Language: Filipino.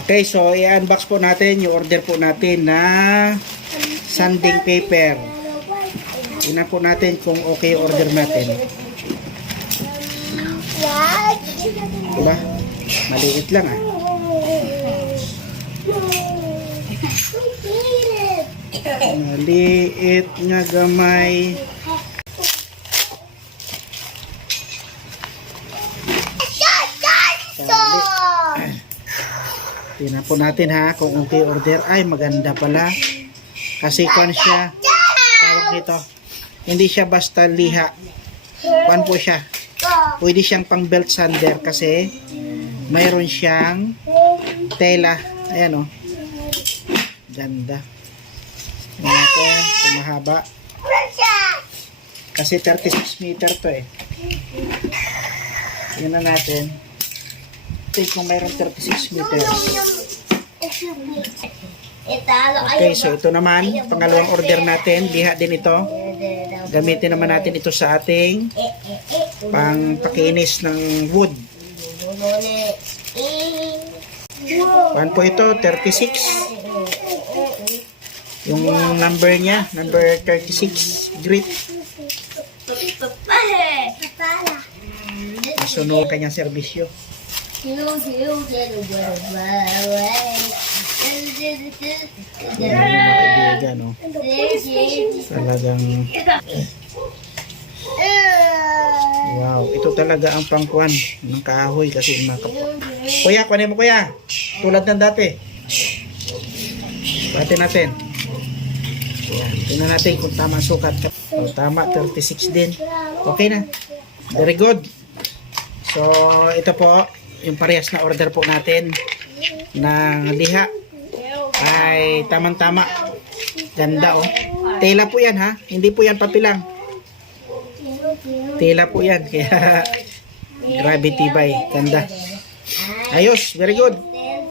Okay, so i-unbox po natin yung order po natin na sanding paper. Tingnan po natin kung okay yung order natin. Diba? Maliit lang ah. Maliit nga gamay. Tingnan po natin ha kung okay order. Ay maganda pala. Kasi kwan siya. Tawag nito. Hindi siya basta liha. Kwan po siya. Pwede siyang pang belt sander kasi mayroon siyang tela. Ayan o. Ganda. Ayan, mahaba. Kasi 36 meter to eh. Yun na natin. Tingnan kung mayroon 36 meter. Okay, so ito naman, pangalawang order natin. Liha din ito. Gamitin naman natin ito sa ating pang-pakinis ng wood. Pan po ito, 36. Yung number niya, number 36, grit. Masunod kanyang serbisyo. Yan yung mga kaibigan, no? Talagang wow, ito talaga ang pangkuhan ng kahoy kasi kuya, kunin mo kuya, tulad ng dati. Bati natin. Yan, tingnan natin kung tama ang sukat. O, tama, 36 din. Okay na, very good. So ito po yung parehas na order po natin ng liha. Ay tamang-tama. Ganda oh. Tela po yan ha. Hindi po yan papilang. Tela po yan. Kaya grabe tibay. Ganda. Ayos. Very good.